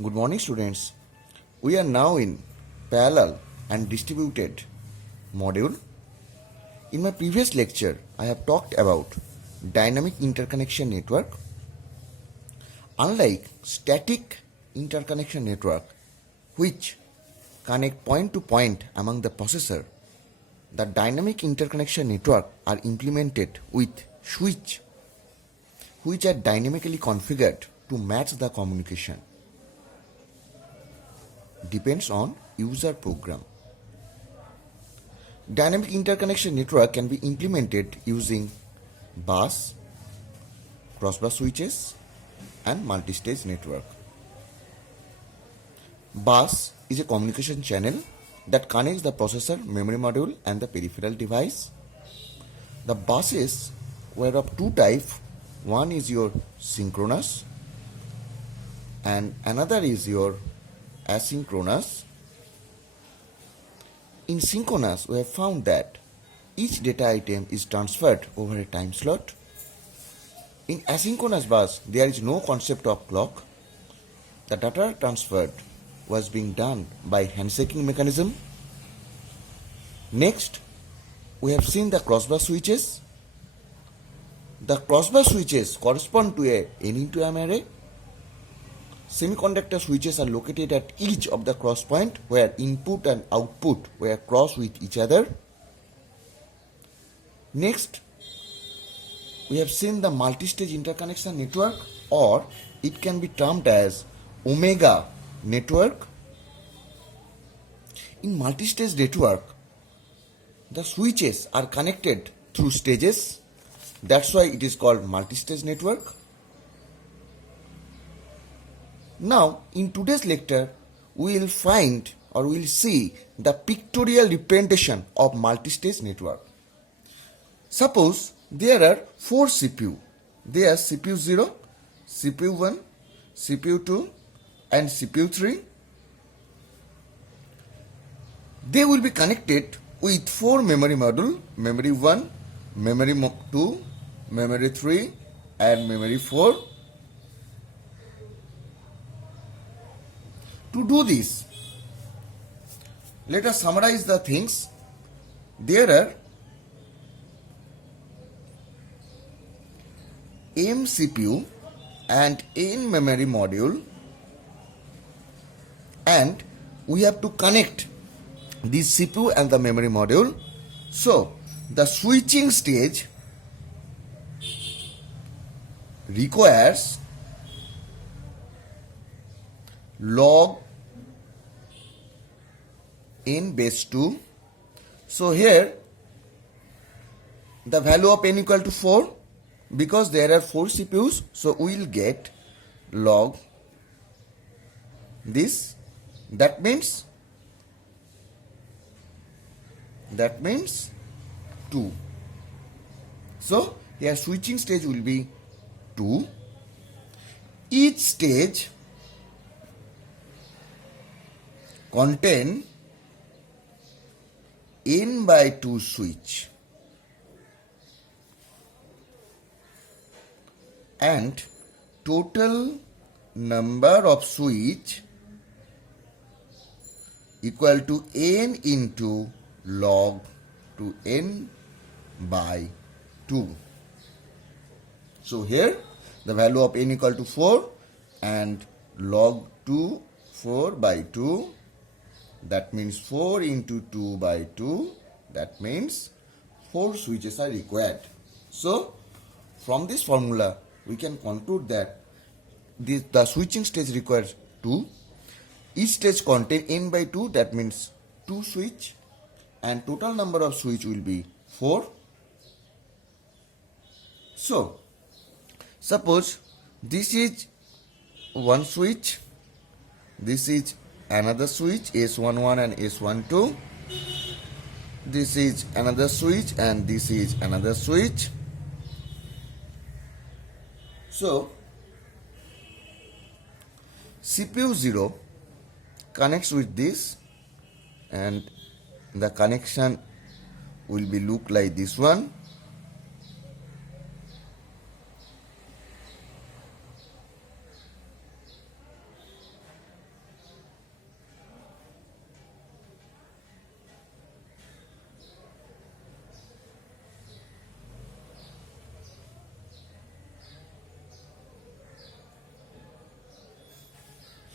Good morning, students. We are now in parallel and distributed module. In my previous lecture, I have talked about dynamic interconnection network. Unlike static interconnection network, which connect point to point among the processor, the dynamic interconnection network are implemented with switch, which are dynamically configured to match the communication. Depends on user program. Dynamic interconnection network can be implemented using bus, crossbar switches, and multi-stage network. Bus is a communication channel that connects the processor, memory module, and the peripheral device. The buses were of two types. One is your synchronous, and another is your asynchronous. In synchronous, we have found that each data item is transferred over a time slot. In asynchronous bus, there is no concept of clock. The data transferred was being done by handshaking mechanism. Next, we have seen the crossbar switches. The crossbar switches correspond to a N into M array. Semiconductor switches are located at each of the cross point where input and output were crossed with each other. Next, we have seen the multi-stage interconnection network, or it can be termed as omega network. In multi-stage network, the switches are connected through stages. That's why it is called multi-stage network. Now, in today's lecture, we will find or we will see the pictorial representation of multi-stage network. Suppose there are four CPU. There are CPU 0, CPU 1, CPU 2, and CPU 3. They will be connected with four memory module: memory 1, memory 2, memory 3, and memory 4. To do this, let us summarize the things. There are M CPU and N memory module, and we have to connect the CPU and the memory module. So, the switching stage requires log n base 2. So here the value of n equal to 4, because there are 4 CPUs, so we will get log this. That means 2. So here switching stage will be 2. Each stage contain n by 2 switch, and total number of switch equal to n into log to n by 2. So here the value of n equal to 4 and log 2 4 by 2. That means 4 into 2 by 2. That means 4 switches are required. So, from this formula, we can conclude that the switching stage requires 2. Each stage contains n by 2. That means 2 switch. And total number of switch will be 4. So, suppose this is one switch. This is another switch, S11 and S12. This is another switch, and this is another switch. So CPU 0 connects with this, and the connection will be look like this one.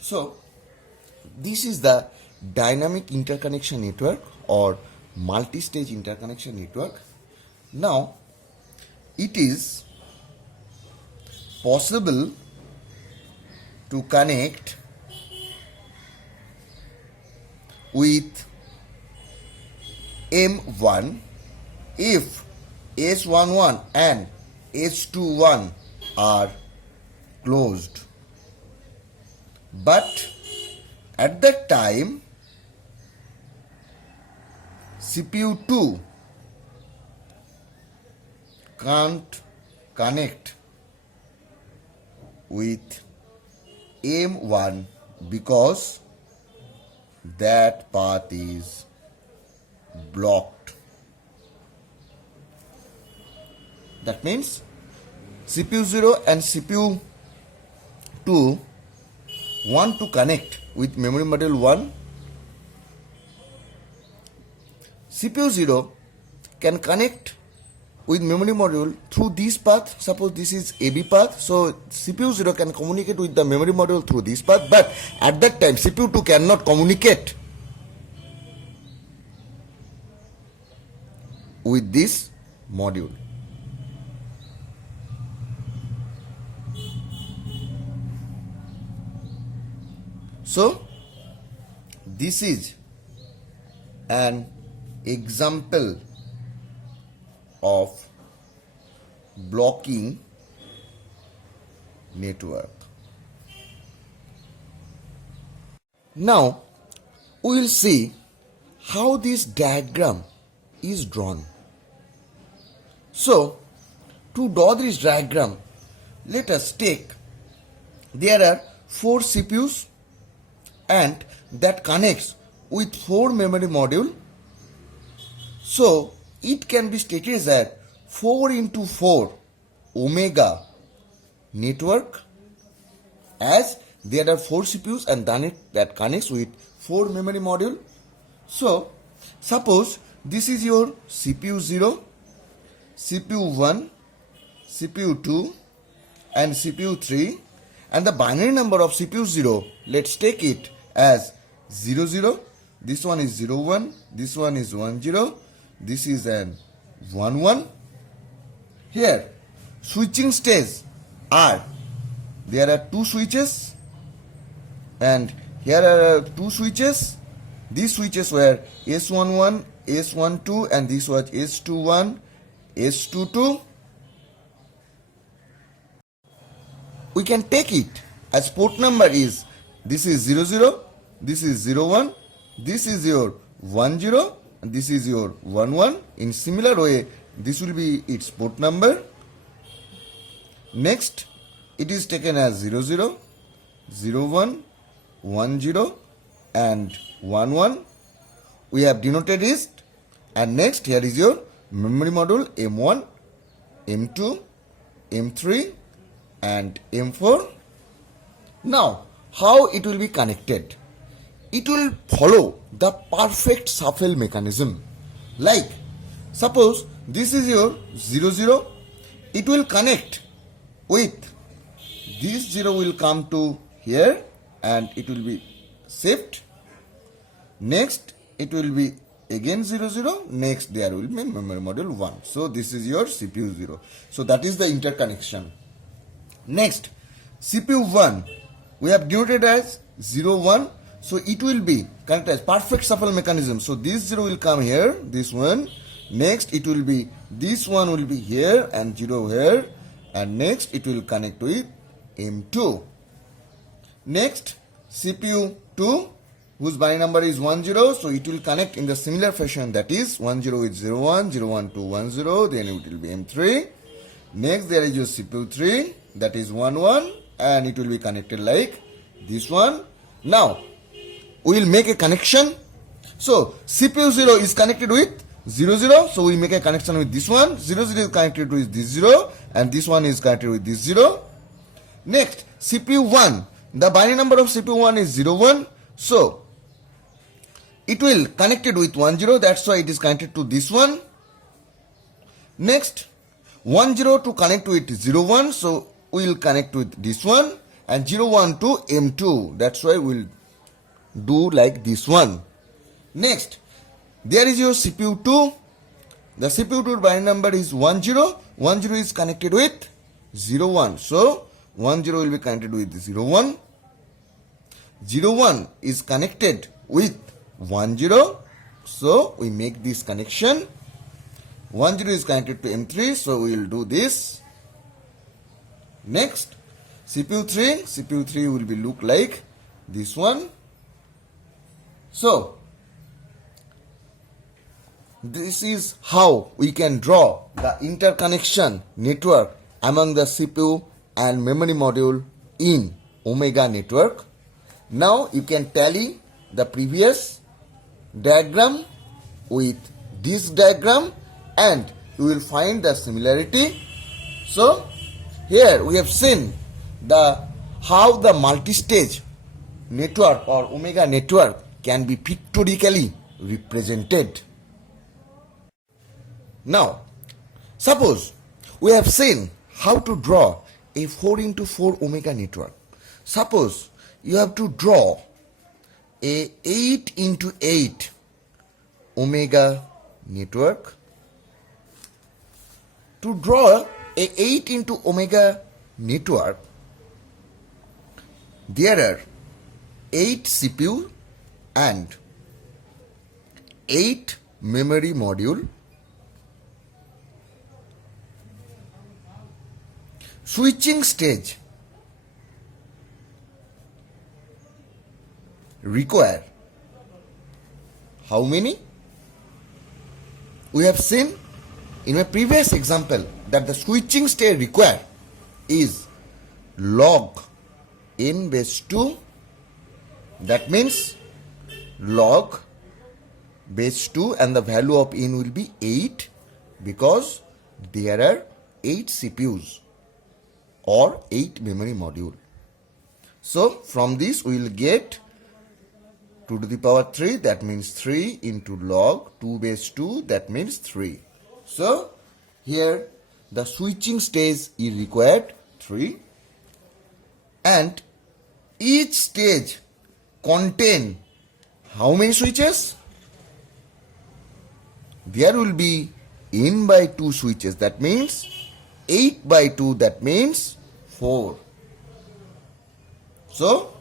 So this is the dynamic interconnection network or multi-stage interconnection network. Now it is possible to connect with M1 if S11 and S21 are closed. But at that time, CPU 2 can't connect with M1 because that path is blocked. That means CPU 0 and CPU 2 want to connect with memory module 1. CPU 0 can connect with memory module through this path. Suppose this is AB path, so CPU 0 can communicate with the memory module through this path, but at that time CPU 2 cannot communicate with this module. So this is an example of blocking network. Now we will see how this diagram is drawn. So to draw this diagram, let us take, there are 4 CPUs and that connects with 4 memory module. So it can be stated as a 4 into 4 omega network, as there are 4 CPUs and that connects with 4 memory module. So suppose this is your CPU 0, CPU 1, CPU 2 and CPU 3, and the binary number of CPU 0, let's take it as 00, this one is 01, this one is 10, this is an 11. Here switching stage are, there are 2 switches and here are 2 switches. These switches were S11, S12 and this was S21, S22. We can take it as port number is, this is 00, this is 01, this is your 10 and this is your 11. In similar way, this will be its port number. Next, it is taken as 00, 01, 10 and 11. We have denoted it, and next here is your memory module M1, M2, M3 and M4. Now, how it will be connected? It will follow the perfect shuffle mechanism. Like, suppose this is your 00, it will connect with, this 0 will come to here and it will be shift. Next, it will be again 00, next there will be memory module 1. So this is your CPU 0. So that is the interconnection. Next, CPU 1, we have denoted as 01. So it will be connected as perfect shuffle mechanism. So this 0 will come here, this one. Next it will be, this one will be here and 0 here. And next it will connect with M2. Next, CPU 2, whose binary number is 10. So it will connect in the similar fashion, that is 10 with 01, 01 to 10, then it will be M3. Next there is your CPU 3, that is 11, and it will be connected like this one. Now we will make a connection. So CPU 0 is connected with 00, so we make a connection with this one. 00 is connected with this 0 and this one is connected with this 0. Next, CPU 1, the binary number of CPU 1 is 01, so it will connected with 10, that's why it is connected to this one. Next, 10 to connect with 01, so we will connect with this one. and 0, 1 to M2. That's why we'll do like this one. Next, there is your CPU2. The CPU2 binary number is 10. 10 is connected with 01. So 10 will be connected with 01. 01 is connected with 10. So we make this connection. 10 is connected to M3. So we will do this. Next, CPU3 will be look like this one. So this is how we can draw the interconnection network among the CPU and memory module in Omega network. Now you can tally the previous diagram with this diagram and you will find the similarity. So here we have seen how the multi-stage network or Omega network can be pictorially represented. Now, suppose we have seen how to draw a 4 into 4 Omega network. Suppose you have to draw a 8 into 8 Omega network. To draw a 8 into Omega network, there are 8 CPU and 8 memory module. Switching stage require how many? We have seen in my previous example that the switching stage required is log n base 2. That means log base 2 and the value of n will be 8 because there are 8 CPUs or 8 memory module. So from this we will get 2 to the power 3, that means 3 into log 2 base 2, that means 3. So here the switching stage is required 3 and each stage contain how many switches? There will be n by 2 switches, that means 8 by 2, that means 4. So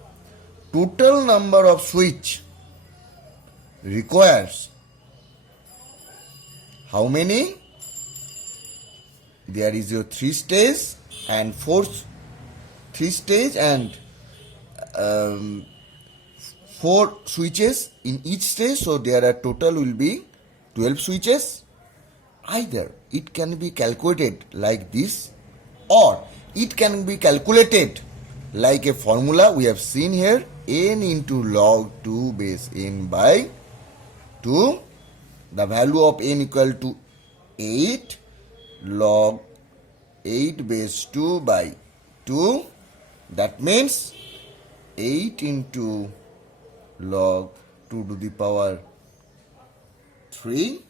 total number of switch requires how many? There is your 3 stage and 3 stage and 4 switches in each stage. So there are total will be 12 switches. Either it can be calculated like this or it can be calculated like a formula we have seen here, n into log 2 base n by 2. The value of n equal to 8 log 8 base 2 by 2. That means 8 into log 2 to the power 3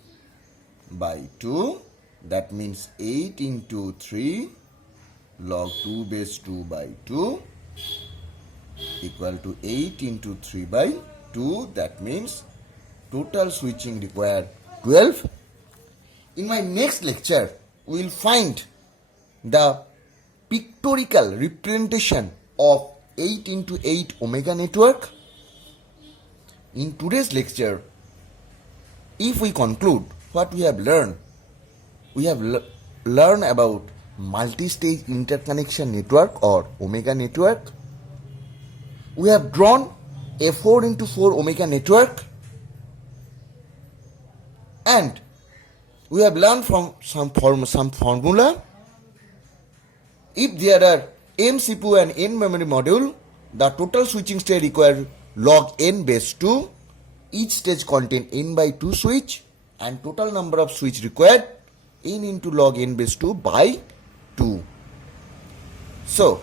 by 2. That means 8 into 3 log 2 base 2 by 2 equal to 8 into 3 by 2. That means total switching required 12. In my next lecture, we will find the pictorial representation of 8 into 8 Omega network. In today's lecture, if we conclude what we have learned, we have learned about multi-stage interconnection network or Omega network. We have drawn a 4 into 4 Omega network and we have learned from some formula. If there are n CPU and n memory module, the total switching stage requires log n base 2. Each stage contain n by 2 switch and total number of switch required n into log n base 2 by 2. So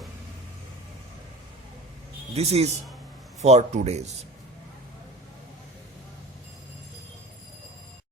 this is for today's.